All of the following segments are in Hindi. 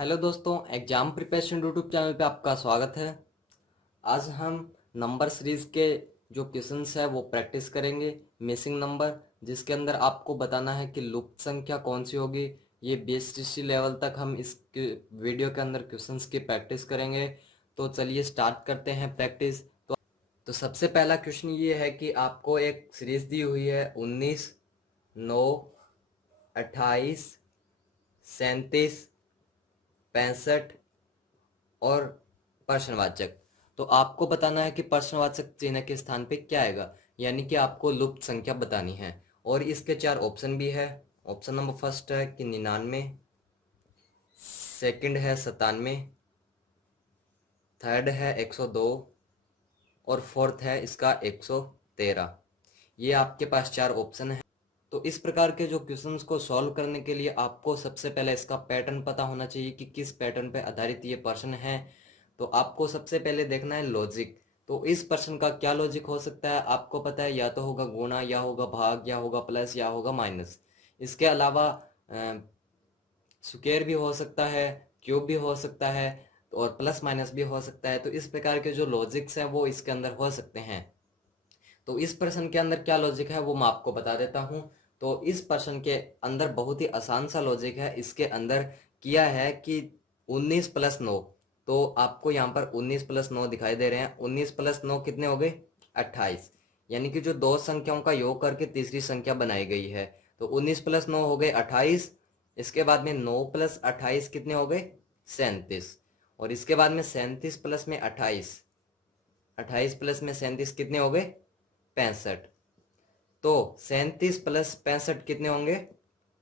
हेलो दोस्तों, एग्जाम प्रिपरेशन यूट्यूब चैनल पे आपका स्वागत है। आज हम नंबर सीरीज के जो क्वेश्चंस है वो प्रैक्टिस करेंगे। मिसिंग नंबर, जिसके अंदर आपको बताना है कि लुप्त संख्या कौन सी होगी। ये BSTC लेवल तक हम इस वीडियो के अंदर क्वेश्चंस की प्रैक्टिस करेंगे। तो चलिए स्टार्ट करते हैं प्रैक्टिस। तो सबसे पहला क्वेश्चन ये है कि आपको एक सीरीज दी हुई है 19, 9, 28, 37, 65 और प्रश्नवाचक। तो आपको बताना है कि प्रश्नवाचक चिन्ह के स्थान पे क्या आएगा, यानी कि आपको लुप्त संख्या बतानी है। और इसके 4 ऑप्शन भी है। ऑप्शन नंबर फर्स्ट है कि 99, सेकंड है 97, थर्ड है 102 और फोर्थ है इसका 113। ये आपके पास 4 ऑप्शन है। तो इस प्रकार के जो क्वेश्चंस को सॉल्व करने के लिए आपको सबसे पहले इसका पैटर्न पता होना चाहिए कि किस पैटर्न पे आधारित ये प्रश्न है। तो आपको सबसे पहले देखना है लॉजिक। तो इस प्रश्न का क्या लॉजिक हो सकता है, आपको पता है, या तो होगा गुणा, या होगा भाग, या होगा प्लस, या होगा माइनस। इसके अलावा स्क्वायर भी हो सकता है, क्यूब भी हो सकता है, और प्लस माइनस भी हो सकता है। तो इस प्रकार के जो लॉजिक्स हैं वो इसके अंदर हो सकते हैं। तो इस प्रश्न के अंदर क्या लॉजिक है वो मैं आपको बता देता हूँ। तो इस प्रश्न के अंदर बहुत ही आसान सा लॉजिक है। इसके अंदर किया है कि 19 प्लस 9। तो आपको यहाँ पर 19 प्लस 9 दिखाई दे रहे हैं। 19 प्लस 9 कितने हो गए? 28। यानी कि जो दो संख्याओं का योग करके तीसरी संख्या बनाई गई है। तो 19 प्लस 9 हो गए 28। इसके बाद में 9 प्लस 28 कितने हो गए? 37। और इसके बाद में 37 प्लस में 28, 28 प्लस में 37 कितने हो गए? 65। तो 37 प्लस 65 कितने होंगे?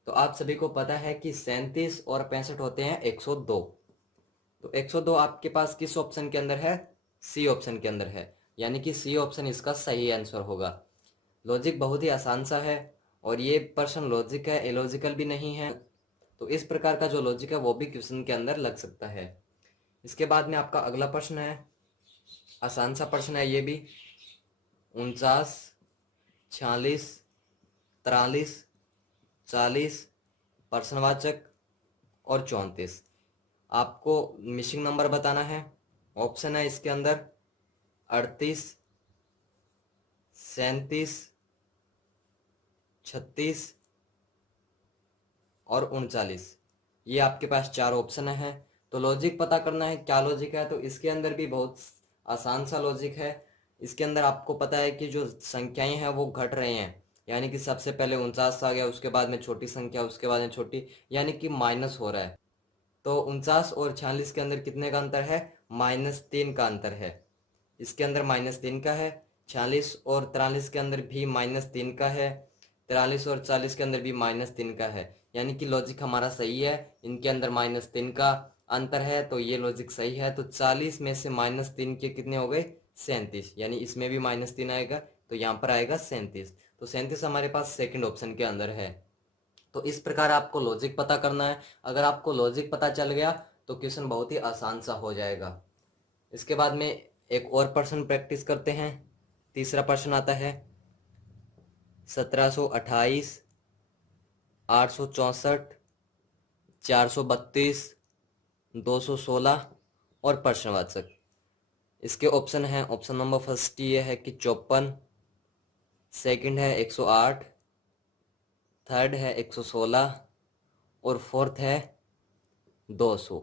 तो आप सभी को पता है कि 37 और 65 होते हैं 102। तो 102 आपके पास किस ऑप्शन के अंदर है? सी ऑप्शन के अंदर है। यानी कि सी ऑप्शन इसका सही आंसर होगा। लॉजिक बहुत ही आसान सा है, और ये प्रश्न लॉजिक है, इलॉजिकल भी नहीं है। तो इस प्रकार का जो लॉजिक है वो भी क्वेश्चन के अंदर लग सकता है। इसके बाद में आपका अगला प्रश्न है, आसान सा प्रश्न है ये भी। 49, 46, 43, 40, प्रश्नवाचक और 34। आपको मिसिंग नंबर बताना है। ऑप्शन है इसके अंदर 38, 37, 36 और 39। ये आपके पास 4 ऑप्शन है। तो लॉजिक पता करना है क्या लॉजिक है। तो इसके अंदर भी बहुत आसान सा लॉजिक है। इसके अंदर आपको पता है कि जो संख्याएं हैं वो घट रहे हैं। यानी कि सबसे पहले 49 आ गया, उसके बाद में छोटी संख्या, उसके बाद में छोटी, यानी कि माइनस हो रहा है। तो 49 और 46 के अंदर कितने का अंतर है? -3 का अंतर है। इसके अंदर -3 का है। 46 और 43 के अंदर भी -3 का है। 43 और 40 के अंदर भी -3 का है। यानी कि लॉजिक हमारा सही है। इनके अंदर -3 का अंतर है, तो ये लॉजिक सही है। तो 40 में से -3 के कितने हो गए? 37। यानी इसमें भी -3 आएगा, तो यहाँ पर आएगा 37। तो 37 हमारे पास सेकंड ऑप्शन के अंदर है। तो इस प्रकार आपको लॉजिक पता करना है। अगर आपको लॉजिक पता चल गया तो क्वेश्चन बहुत ही आसान सा हो जाएगा। इसके बाद में एक और प्रश्न प्रैक्टिस करते हैं। तीसरा प्रश्न आता है 1728, 864, 432, 216 और प्रश्नवाचक। इसके ऑप्शन हैं, ऑप्शन नंबर फर्स्ट ये है कि 54, सेकंड है 108, थर्ड है 116 और फोर्थ है 200।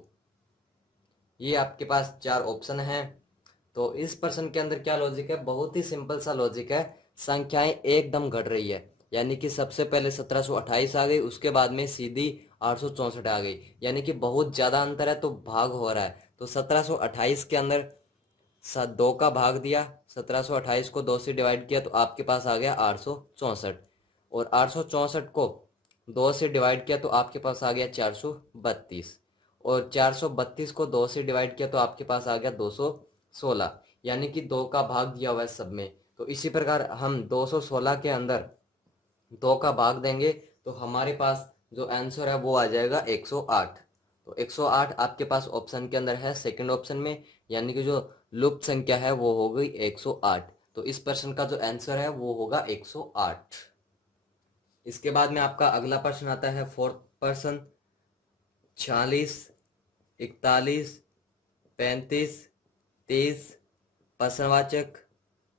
ये आपके पास 4 ऑप्शन हैं। तो इस प्रश्न के अंदर क्या लॉजिक है? बहुत ही सिंपल सा लॉजिक है। संख्याएं एकदम घट रही है। यानी कि सबसे पहले 1728 आ गई, उसके बाद में सीधी 864 आ गई। यानी कि बहुत ज्यादा अंतर है, तो भाग हो रहा है। तो 1728 के अंदर 2 का भाग दिया, 1728 को 2 से डिवाइड किया, तो आपके पास आ गया 864। और 864 को 2 से डिवाइड किया तो आपके पास आ गया 432। और 432 को 2 से डिवाइड किया तो आपके पास आ गया 216। यानी कि 2 का भाग दिया हुआ है सब में। तो इसी प्रकार हम 216 के अंदर 2 का भाग देंगे तो हमारे पास जो आंसर है वो आ जाएगा 108। तो 108 आपके पास ऑप्शन के अंदर है, सेकंड ऑप्शन में। यानी कि जो लुप्त संख्या है वो हो गई 108। तो इस प्रश्न का जो आंसर है वो होगा 108। इसके बाद में आपका अगला प्रश्न आता है फोर्थ प्रश्न 46, 41, 35, 30, प्रश्नवाचक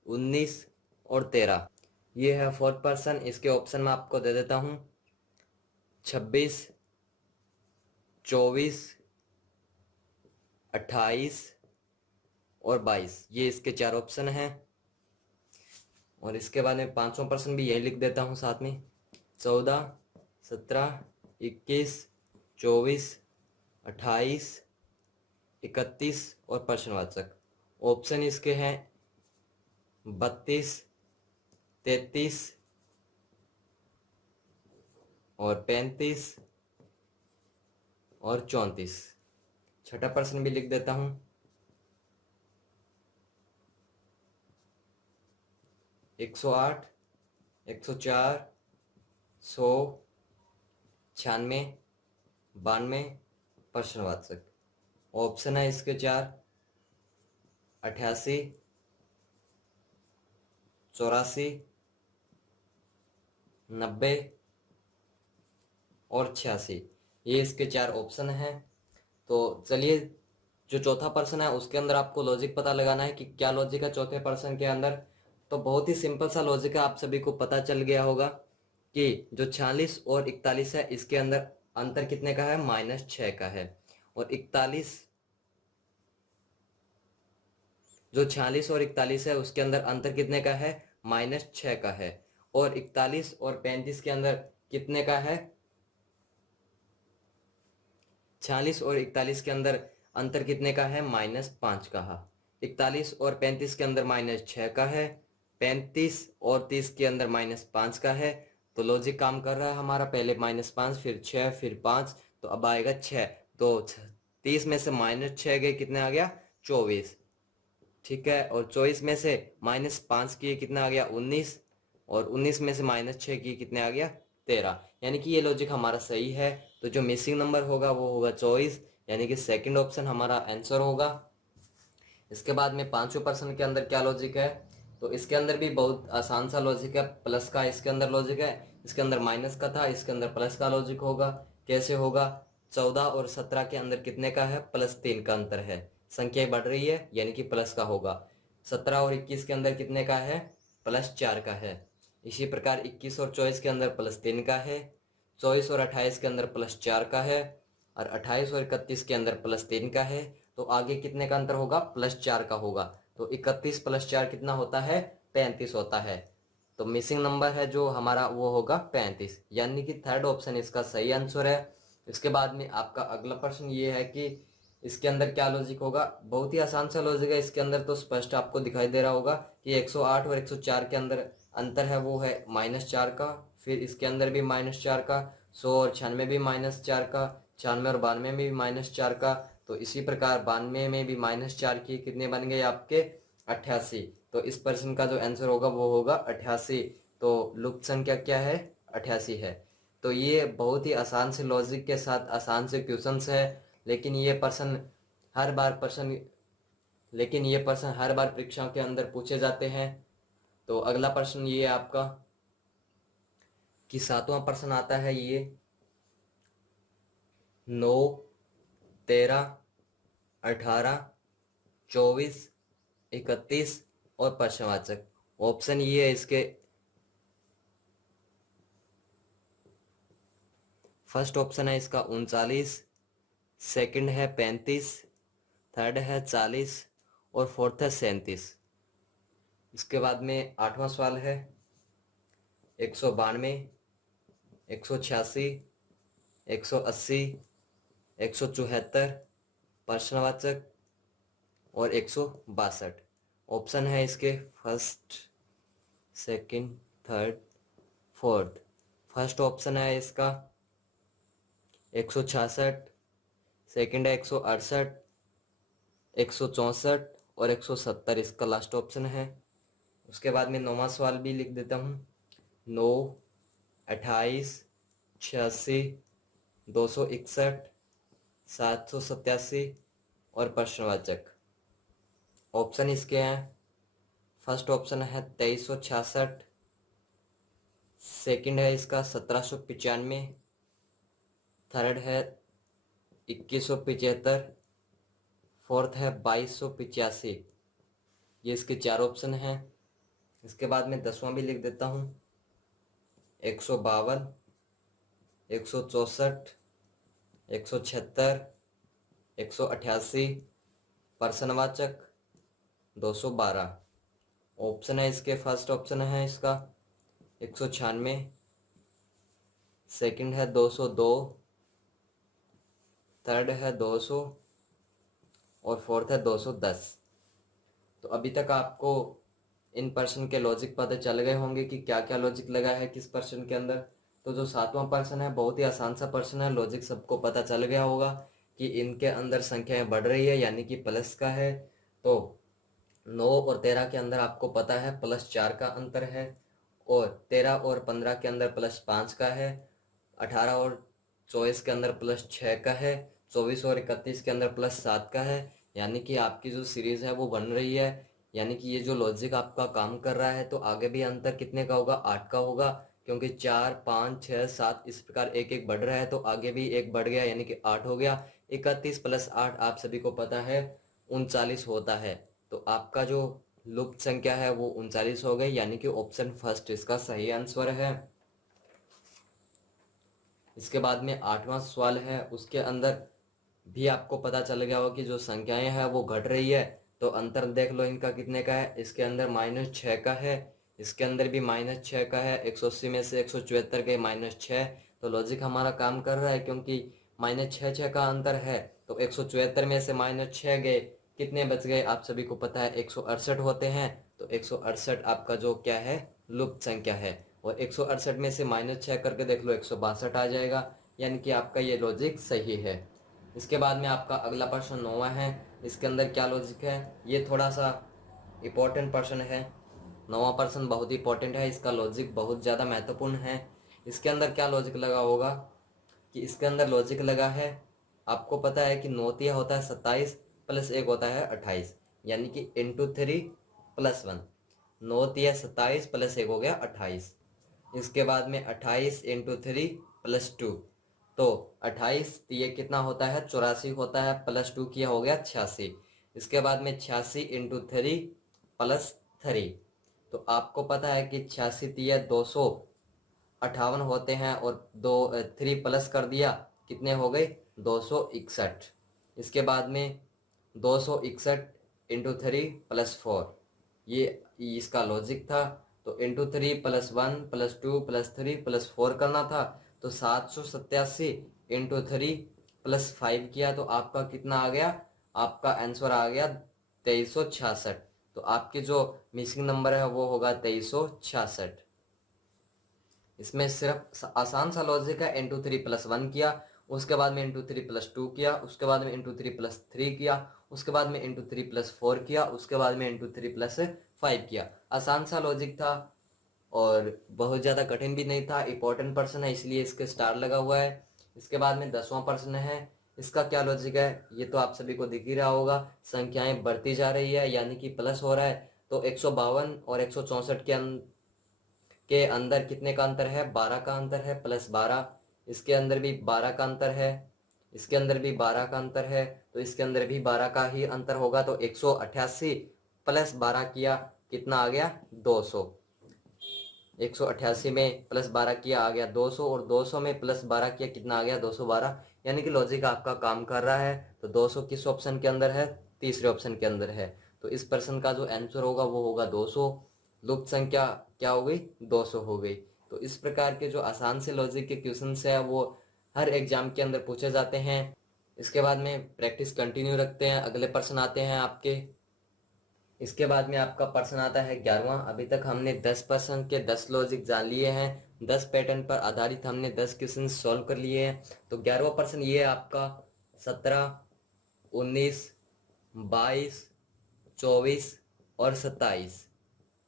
19 और 13। ये है फोर्थ पर्सन। इसके ऑप्शन में आपको दे देता हूँ 26, 24, 28 और 22। ये इसके 4 ऑप्शन हैं। और इसके बाद में पांचवा पर्सन भी यही लिख देता हूँ साथ में 14, 17, 21, 24, 28, 31 और प्रश्नवाचक। ऑप्शन इसके हैं 32, 33 और 35 और 34। छठा प्रश्न भी लिख देता हूं 108, 104, 100, 96, 92। प्रश्नवाचक ऑप्शन है इसके 4 88, 84, 90 और 86। ये इसके 4 ऑप्शन हैं। तो चलिए, जो चौथा पर्सन है उसके अंदर आपको लॉजिक पता लगाना है कि क्या लॉजिक है चौथे पर्सन के अंदर। तो बहुत ही सिंपल सा लॉजिक है, आप सभी को पता चल गया होगा कि जो 46 और 41 है इसके अंदर अंतर कितने का है, -6 का है। और 41, जो 46 और 41 है उसके अंदर अंतर कितने का है, -6 का है। और 41 और 35 के अंदर कितने का है, 46 और 41 के अंदर अंतर कितने का है, -5 का है। 41 और 35 के अंदर -6 का है, 35 और 30 के अंदर -5 का है। तो लॉजिक काम कर रहा है हमारा, पहले -5 फिर 6 फिर 5, तो अब आएगा 6। तो 30 में से -6 गए, कितने आ गया, 24। ठीक है। और 24 में से -5 किए, कितना आ गया, 19। और 19 में से -6 किए, कितने आ गया, 13। यानी कि ये लॉजिक हमारा सही है। तो जो मिसिंग नंबर होगा वो होगा 24, यानी कि सेकंड ऑप्शन हमारा आंसर होगा। इसके बाद में पांचवें पर्सन के अंदर क्या लॉजिक है, तो इसके अंदर भी बहुत आसान सा लॉजिक है। प्लस का इसके अंदर लॉजिक है, इसके अंदर माइनस का था, इसके अंदर प्लस का लॉजिक होगा। कैसे होगा, 14 और 17 के अंदर कितने का है, +3 का अंतर है। संख्या बढ़ रही है यानी कि प्लस का होगा। 17 और 21 के अंदर कितने का है, +4 का है। इसी प्रकार 21 और 24 के अंदर +3 का है। 24 और 28 के अंदर +4 का है। और 28 और 31 के अंदर +3 का है। तो आगे कितने का अंतर होगा, +4 का होगा। तो 31 + 4 कितना होता है, 35 होता है। तो मिसिंग नंबर है जो हमारा वो होगा 35, यानी कि थर्ड ऑप्शन इसका सही आंसर है। इसके बाद में आपका अगला प्रश्न ये है कि इसके अंदर क्या लॉजिक होगा। बहुत ही आसान सा लॉजिक है इसके अंदर, तो स्पष्ट आपको दिखाई दे रहा होगा कि 108 और 104 के अंदर अंतर है वो है -4 का। फिर इसके अंदर भी -4 का, 100 और 96 भी -4 का, 96 और 92 में भी -4 का। तो इसी प्रकार 92 में भी -4 की कितने बन गए आपके, 88। तो इस प्रश्न का जो आंसर होगा वो होगा 88। तो लुप्त संख्या क्या है, 88 है। तो ये बहुत ही आसान से लॉजिक के साथ आसान से क्वेश्चंस है। लेकिन ये प्रश्न हर बार परीक्षाओं के अंदर पूछे जाते हैं। तो अगला प्रश्न ये है आपका कि सातवां प्रश्न आता है ये 9, 13, 18, 24, 31 और प्रश्नवाचक। ऑप्शन ये है इसके, फर्स्ट ऑप्शन है इसका 39, सेकंड है 35, थर्ड है 40 और फोर्थ है 37। इसके बाद में आठवां सवाल है 192, 186, 180, 174, प्रश्नवाचक और 162। ऑप्शन है इसके first, second, third, fourth. First option है इसका 166, सेकंड है 168, 164 और 170 इसका लास्ट ऑप्शन है। उसके बाद में नौवां सवाल भी लिख देता हूँ 9, 28, 86, 261, 787 और प्रश्नवाचक। ऑप्शन इसके हैं, फर्स्ट ऑप्शन है 2366, सेकंड है इसका 1795, थर्ड है 2175, फोर्थ है 2285। ये इसके 4 ऑप्शन हैं। इसके बाद में 10वां भी लिख देता हूँ, 152, 164, 176, 188, पर्सनवाचक 212। ऑप्शन है इसके, फर्स्ट ऑप्शन है इसका 196, सेकंड है 202, थर्ड है 200 और फोर्थ है 210। तो अभी तक आपको इन पर्सन के लॉजिक पता चल गए होंगे कि क्या क्या लॉजिक लगा है किस पर्सन के अंदर। तो जो 7वां पर्सन है बहुत ही आसान सा पर्सन है, लॉजिक सबको पता चल गया होगा कि इनके अंदर संख्याएं बढ़ रही है यानी कि प्लस का है। तो 9 और 13 के अंदर आपको पता है +4 का अंतर है, और 13 और 15 के अंदर +5 का है, 18 और 24 के अंदर +6 का है, 24 और 31 के अंदर +7 का है। यानी कि आपकी जो सीरीज है वो बन रही है, यानी कि ये जो लॉजिक आपका काम कर रहा है। तो आगे भी अंतर कितने का होगा, 8 का होगा, क्योंकि 4, 5, 6, 7 इस प्रकार एक एक बढ़ रहा है। तो आगे भी एक बढ़ गया यानी कि 8 हो गया। 31 + 8 आप सभी को पता है 39 होता है। तो आपका जो लुप्त संख्या है वो 39 हो गई, यानी कि ऑप्शन फर्स्ट इसका सही आंसर है। इसके बाद में 8वां सवाल है, उसके अंदर भी आपको पता चल गया होगा कि जो संख्याएं हैं वो घट रही है। तो अंतर देख लो इनका कितने का है, इसके अंदर -6 का है, इसके अंदर भी -6 का है। 180 में से 174 गए -6। तो लॉजिक हमारा काम कर रहा है, क्योंकि -6 का अंतर है। तो 174 में से -6 गए, कितने बच गए आप सभी को पता है 168 होते हैं। तो 168 आपका जो क्या है, लुप्त संख्या है। और 168 में से -6 करके देख लो 162 आ जाएगा, यानी कि आपका ये लॉजिक सही है। इसके बाद में आपका अगला प्रश्न 9वां है। इसके अंदर क्या लॉजिक है, ये थोड़ा सा इम्पोर्टेंट प्रश्न है। 9वां प्रश्न बहुत ही इंपॉर्टेंट है, इसका लॉजिक बहुत ज़्यादा महत्वपूर्ण है। इसके अंदर क्या लॉजिक लगा होगा कि इसके अंदर लॉजिक लगा है, आपको पता है कि 9 होता है 27 + 1 होता है 28, यानी कि × 3 + 1। 9 27 + 1 हो गया 28। इसके बाद में 28 × 3 + 2, तो 28 ये कितना होता है 84 होता है, +2 किया हो गया 86। इसके बाद में 86 × 3 + 3, तो आपको पता है कि 86 तिया 258 होते हैं, और 3 प्लस कर दिया कितने हो गए 261। इसके बाद में 261 × 3 + 4, ये इसका लॉजिक था। तो × 3 + 1 + 2 + 3 + 4 करना था। तो 787 × 3 + 5 किया, तो आपका कितना आ गया, आपका आंसर आ गया 2366। तो आपकी जो मिसिंग नंबर है वो होगा 2366। इसमें सिर्फ आसान सा लॉजिक है, × 3 + 1 किया, उसके बाद में × 3 + 2 किया, उसके बाद में × 3 + 3 किया, उसके बाद में × 3 + 4 किया, उसके बाद में × 3 + 5 किया। आसान सा लॉजिक था और बहुत ज़्यादा कठिन भी नहीं था। इंपॉर्टेंट पर्सन है इसलिए इसके स्टार लगा हुआ है। इसके बाद में 10वां प्रश्न है, इसका क्या लॉजिक है ये तो आप सभी को दिख ही रहा होगा। संख्याएं बढ़ती जा रही है यानी कि प्लस हो रहा है। तो 152 और 164 के अंदर कितने का अंतर है, 12 का अंतर है, +12। इसके अंदर भी 12 का अंतर है, इसके अंदर भी 12 का अंतर है, तो इसके अंदर भी 12 का ही अंतर होगा। तो 188 + 12 किया कितना आ गया 200। 188 में +12 किया आ गया 200, और 200 में +12 किया कितना आ गया 212। यानी कि लॉजिक आपका काम कर रहा है। तो 200 किस ऑप्शन के अंदर है, तीसरे ऑप्शन के अंदर है। तो इस प्रश्न का जो आंसर होगा वो होगा 200। लुप्त संख्या क्या हो गई 200 हो गई। तो इस प्रकार के जो आसान से लॉजिक के क्वेश्चन है वो हर एग्जाम के अंदर पूछे जाते हैं। इसके बाद में प्रैक्टिस कंटिन्यू रखते हैं, अगले प्रश्न आते हैं आपके। इसके बाद में आपका प्रश्न आता है 11वां। अभी तक हमने 10 प्रश्न के 10 लॉजिक जान लिए हैं, 10 पैटर्न पर आधारित हमने 10 क्वेश्चन सॉल्व कर लिए हैं। तो 11वां प्रश्न ये है आपका 17, 19, 22, 24 और 27।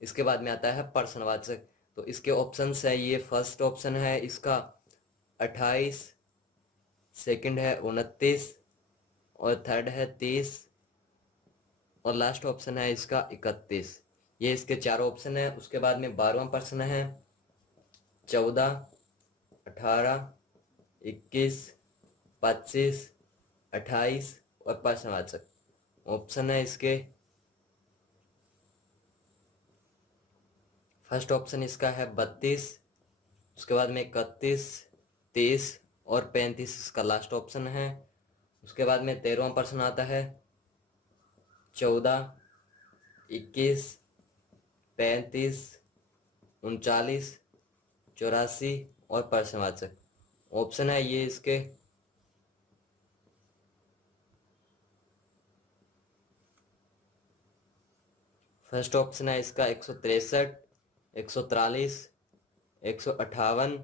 इसके बाद में आता है प्रश्नवाचक। तो इसके ऑप्शन है, ये फर्स्ट ऑप्शन है इसका 28, सेकंड है 29 और थर्ड है 30 और लास्ट ऑप्शन है इसका 31। ये इसके 4 ऑप्शन है। उसके बाद में 12वां प्रश्न है 14, 18, 21, 25 28 और प्रश्नवाचक। ऑप्शन है इसके, फर्स्ट ऑप्शन इसका है 32, उसके बाद में 31, 30 और 35 इसका लास्ट ऑप्शन है। उसके बाद में 13वां प्रश्न आता है 14, 21, 35, 39, 84 और प्रश्नवाचक। ऑप्शन है ये इसके, फर्स्ट ऑप्शन है इसका 163, 143, 158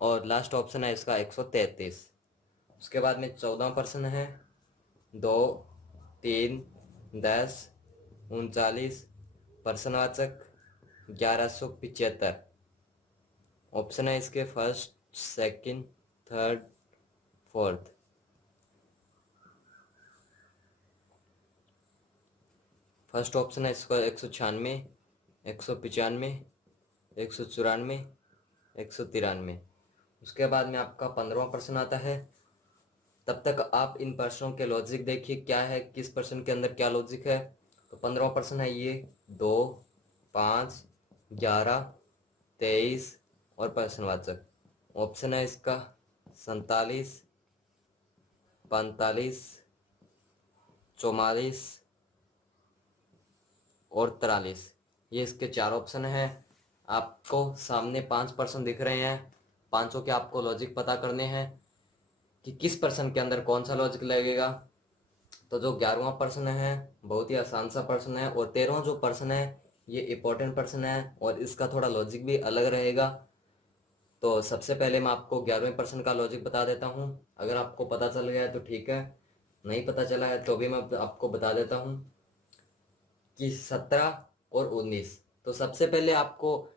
और लास्ट ऑप्शन है इसका 133। उसके बाद में 14वां प्रश्न है 2, 3, 10, 39, प्रश्नवाचक 1175। ऑप्शन है इसके first, second, third, fourth. First option है इसका 196, 195, 194, 193। उसके बाद में आपका 15वां प्रश्न आता है। तब तक आप इन प्रश्नों के लॉजिक देखिए क्या है, किस प्रश्न के अंदर क्या लॉजिक है। तो 15वां प्रश्न है ये 2, 5, 11, 23 और प्रश्नवाचक। ऑप्शन है इसका 47, 45, 44 और 43। ये इसके 4 ऑप्शन हैं। आपको सामने 5 प्रश्न दिख रहे हैं, पांचों के आपको लॉजिक पता करने हैं कि किस प्रश्न के अंदर कौन सा लॉजिक लगेगा। तो जो 11वां प्रश्न है बहुत ही आसान सा प्रश्न है, और 13वां जो प्रश्न है ये इंपॉर्टेंट प्रश्न है और इसका थोड़ा लॉजिक भी अलग रहेगा। तो सबसे पहले मैं आपको 11वें प्रश्न का लॉजिक बता देता हूँ। अगर आपको पता चल गया है तो ठीक है, नहीं पता चला है तो भी मैं आपको बता देता हूँ कि 17 और 19। तो सबसे पहले आपको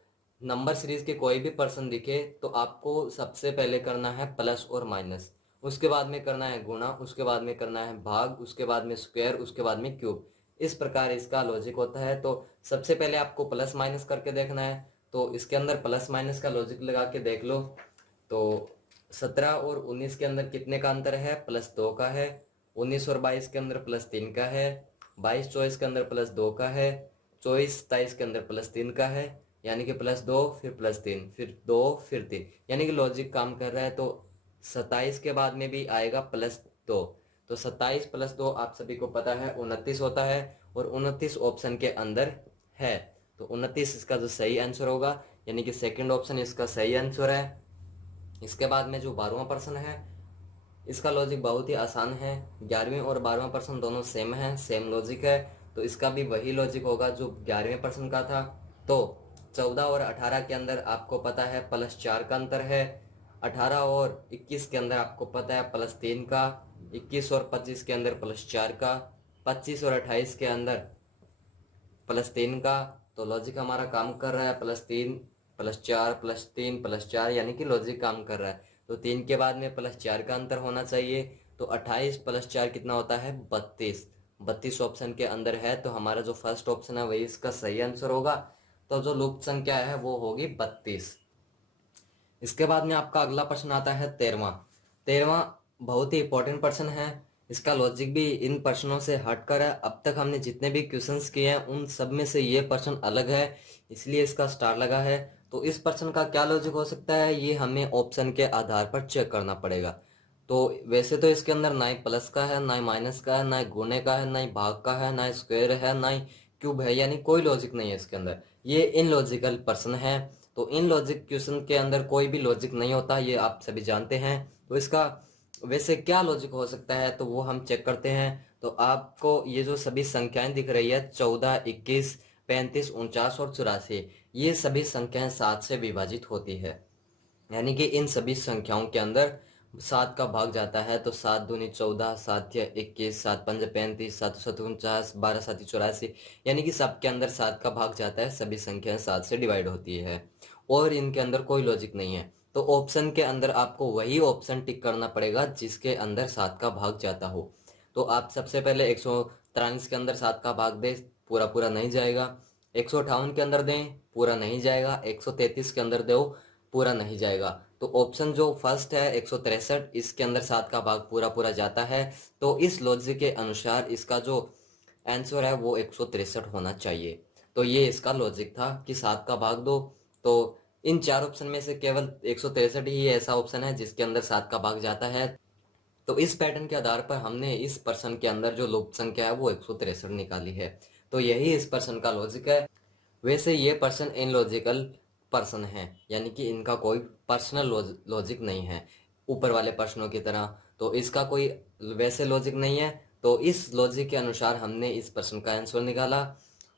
नंबर सीरीज के कोई भी प्रश्न दिखे तो आपको सबसे पहले करना है प्लस और माइनस, उसके बाद में करना है गुणा, उसके बाद में करना है भाग, उसके बाद में स्क्वायर, उसके बाद में क्यूब। इस प्रकार इसका लॉजिक होता है। तो सबसे पहले आपको प्लस माइनस करके देखना है। तो इसके अंदर प्लस माइनस का लॉजिक लगा के देख लो। तो 17 और 19 के अंदर कितने का अंतर है, +2 का है। 19 और 22 के अंदर +3 का है। 22 24 के अंदर +2 का है। 24 27 के अंदर +3 का है, यानी कि +2 फिर +3 फिर 2 फिर 3, यानी कि लॉजिक काम कर रहा है। तो 27 के बाद में भी आएगा +2। तो 27 + 2 आप सभी को पता है 29 होता है, और 29 ऑप्शन के अंदर है। तो 29 इसका जो सही आंसर होगा, यानी कि सेकंड ऑप्शन इसका सही आंसर है। इसके बाद में जो 12वां प्रश्न है इसका लॉजिक बहुत ही आसान है। 11वें और 12वां प्रश्न दोनों सेम है, सेम लॉजिक है। तो इसका भी वही लॉजिक होगा जो 11वें प्रश्न का था। तो 14 और 18 के अंदर आपको पता है +4 का अंतर है। 18 और 21 के अंदर आपको पता है +3 का। 21 और 25 के अंदर +4 का। 25 और 28 के अंदर +3 का। तो लॉजिक हमारा काम कर रहा है +3 +4 +3 +4, यानी कि लॉजिक काम कर रहा है। तो 3 के बाद में +4 का अंतर होना चाहिए। तो 28 + 4 कितना होता है, 32। 32 ऑप्शन के अंदर है, तो हमारा जो फर्स्ट ऑप्शन है वही इसका सही आंसर होगा। तो जो लूप संख्या है वो होगी 32। इसके बाद में आपका अगला प्रश्न आता है 13वां। 13वां बहुत ही इंपॉर्टेंट प्रश्न है। इसका लॉजिक भी इन प्रश्नों से हटकर है। अब तक हमने जितने भी क्वेश्चंस किए हैं उन सब में से ये प्रश्न अलग है, इसलिए इसका स्टार लगा है। तो इस प्रश्न का क्या लॉजिक हो सकता है, ये हमें ऑप्शन के आधार पर चेक करना पड़ेगा। तो वैसे तो इसके अंदर ना ही प्लस का है, ना ही माइनस का है, ना ही गुणे का है, ना ही भाग का है, ना ही स्क्वायर है, ना ही क्यूब है, यानी कोई लॉजिक नहीं है इसके अंदर। ये इनलॉजिकल प्रश्न है। तो इन लॉजिक क्वेश्चन के अंदर कोई भी लॉजिक नहीं होता, ये आप सभी जानते हैं। तो इसका वैसे क्या लॉजिक हो सकता है तो वो हम चेक करते हैं। तो आपको ये जो सभी संख्याएं दिख रही है 14, 21, 35, 49 और 84, ये सभी संख्याएं 7 से विभाजित होती है। यानी कि इन सभी संख्याओं के अंदर 7 का भाग जाता है। तो 7 दूनी 14, 7 या 21, 7 पंज 35, 7 7 49, 12 7 84, यानी कि सबके अंदर 7 का भाग जाता है। सभी संख्याएं 7 से डिवाइड होती है और इनके अंदर कोई लॉजिक नहीं है। तो ऑप्शन के अंदर आपको वही ऑप्शन टिक करना पड़ेगा जिसके अंदर 7 का भाग जाता हो। तो आप सबसे पहले 143 के अंदर 7 का भाग दें, पूरा पूरा नहीं जाएगा। 158 के अंदर दें, पूरा नहीं जाएगा। 133 के अंदर दो, पूरा नहीं जाएगा। तो ऑप्शन जो फर्स्ट है 163, इसके अंदर 7 का भाग पूरा पूरा जाता है। तो इस लॉजिक के अनुसार इसका जो आंसर है वो 163 होना चाहिए। तो ये इसका लॉजिक था कि 7 का भाग दो। तो इन 4 ऑप्शन में से केवल 163 ही ऐसा ऑप्शन है जिसके अंदर 7 का भाग जाता है। तो इस पैटर्न के आधार पर हमने इस पर्सन के अंदर जो लुप्त संख्या है वो 163 निकाली है। तो यही इस पर्सन का लॉजिक है। वैसे ये पर्सन इनलॉजिकल पर्सन है, यानी कि इनका कोई पर्सनल लॉजिक नहीं है ऊपर वाले पर्सनों की तरह। तो इसका कोई वैसे लॉजिक नहीं है। तो इस लॉजिक के अनुसार हमने इस पर्सन का आंसर निकाला।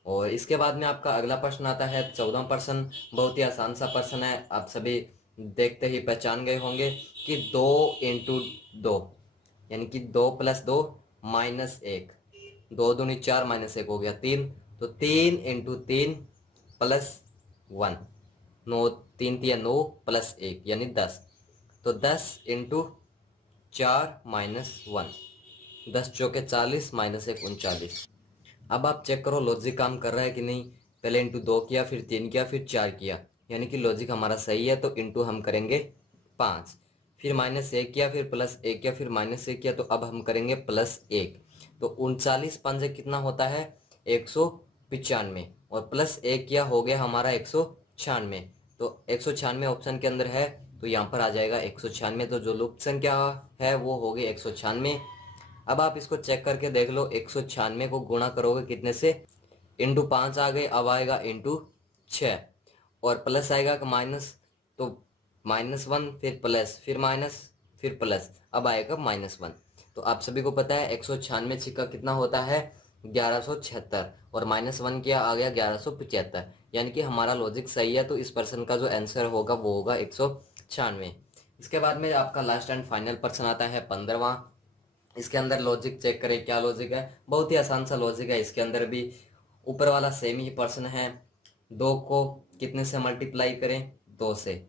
और इसके बाद में आपका अगला प्रश्न आता है 14वां प्रश्न। बहुत ही आसान सा प्रश्न है, आप सभी देखते ही पहचान गए होंगे कि 2 इंटू 2 यानी कि 2 प्लस 2 माइनस 1, 2 दूनी 4 माइनस 1 हो गया 3। तो 3 इंटू 3 प्लस 1, 9 3 तिया 9 प्लस 1 यानी 10। तो 10 इंटू 4 माइनस 1, 10 चौके 40 माइनस 1 39। अब आप चेक करो लॉजिक काम कर रहा है कि नहीं। पहले इंटू 2 किया, फिर 3 किया, फिर 4 किया, यानी कि लॉजिक हमारा सही है। तो इंटू हम करेंगे 5, फिर माइनस 1 किया, फिर प्लस 1 किया, फिर माइनस 1 किया, तो अब हम करेंगे प्लस 1। तो 39 पंजे कितना होता है 195, और प्लस 1 किया हो गया हमारा 196। तो 196 ऑप्शन के अंदर है, तो यहाँ पर आ जाएगा 196। तो जो लुप्त संख्या है वो होगी 196। अब आप इसको चेक करके देख लो, 196 को गुणा करोगे कितने से, इंटू 5 आ गए, अब आएगा इंटू 6, और प्लस आएगा कि माइनस, तो -1, फिर प्लस, फिर माइनस, फिर प्लस, अब आएगा -1। तो आप सभी को पता है 196 छिक्का कितना होता है 1176, और -1 किया आ गया 1175, यानी कि हमारा लॉजिक सही है। तो इस पर्सन का जो आंसर होगा वो होगा 196। इसके बाद में आपका लास्ट एंड फाइनल पर्सन आता है 15वां। इसके अंदर लॉजिक चेक करें क्या लॉजिक है। बहुत ही आसान सा लॉजिक है। इसके अंदर भी ऊपर वाला सेम ही पर्सन है। 2 को कितने से मल्टीप्लाई करें 2 से,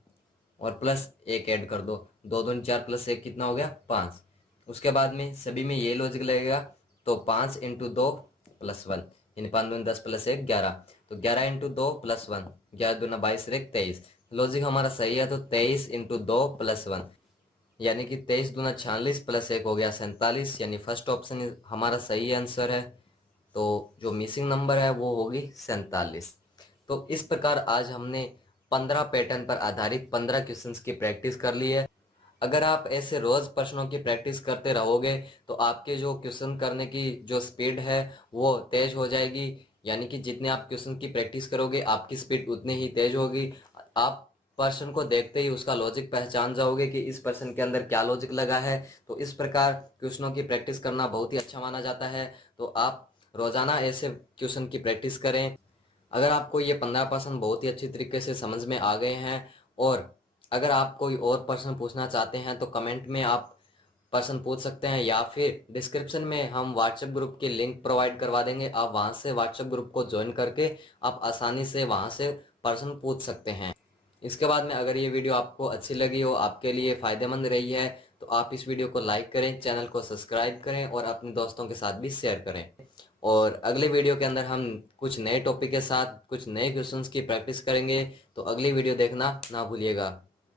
और प्लस 1 ऐड कर दो, 2 दूनी 4 प्लस 1 कितना हो गया 5। उसके बाद में सभी में ये लॉजिक लगेगा। तो 5 इंटू 2 प्लस 1, यानी 5 दूनी 10 प्लस 1 11। तो 11 इंटू 2 प्लस 1, 11 दूना 22 1 23। लॉजिक हमारा सही है। तो 23 इंटू 2 प्लस 1, यानी कि 23 दूना 46 प्लस 1 हो गया 47, यानी फर्स्ट ऑप्शन हमारा सही आंसर है। तो जो मिसिंग नंबर है वो होगी 47। तो इस प्रकार आज हमने 15 पैटर्न पर आधारित 15 क्वेश्चंस की प्रैक्टिस कर ली है। अगर आप ऐसे रोज प्रश्नों की प्रैक्टिस करते रहोगे तो आपके जो क्वेश्चन करने की जो स्पीड है वो तेज हो जाएगी। यानी कि जितने आप क्वेश्चन की प्रैक्टिस करोगे आपकी स्पीड उतनी ही तेज होगी। आप पर्सन को देखते ही उसका लॉजिक पहचान जाओगे कि इस पर्सन के अंदर क्या लॉजिक लगा है। तो इस प्रकार क्वेश्चनों की प्रैक्टिस करना बहुत ही अच्छा माना जाता है। तो आप रोजाना ऐसे क्वेश्चन की प्रैक्टिस करें। अगर आपको ये 15% बहुत ही अच्छी तरीके से समझ में आ गए हैं, और अगर आप कोई और प्रश्न पूछना चाहते हैं तो कमेंट में आप प्रश्न पूछ सकते हैं, या फिर डिस्क्रिप्शन में हम व्हाट्सएप ग्रुप की लिंक प्रोवाइड करवा देंगे। आप वहां से व्हाट्सएप ग्रुप को ज्वाइन करके आप आसानी से वहां से प्रश्न पूछ सकते हैं। इसके बाद में अगर ये वीडियो आपको अच्छी लगी हो, आपके लिए फ़ायदेमंद रही है, तो आप इस वीडियो को लाइक करें, चैनल को सब्सक्राइब करें और अपने दोस्तों के साथ भी शेयर करें। और अगले वीडियो के अंदर हम कुछ नए टॉपिक के साथ कुछ नए क्वेश्चंस की प्रैक्टिस करेंगे। तो अगली वीडियो देखना ना भूलिएगा।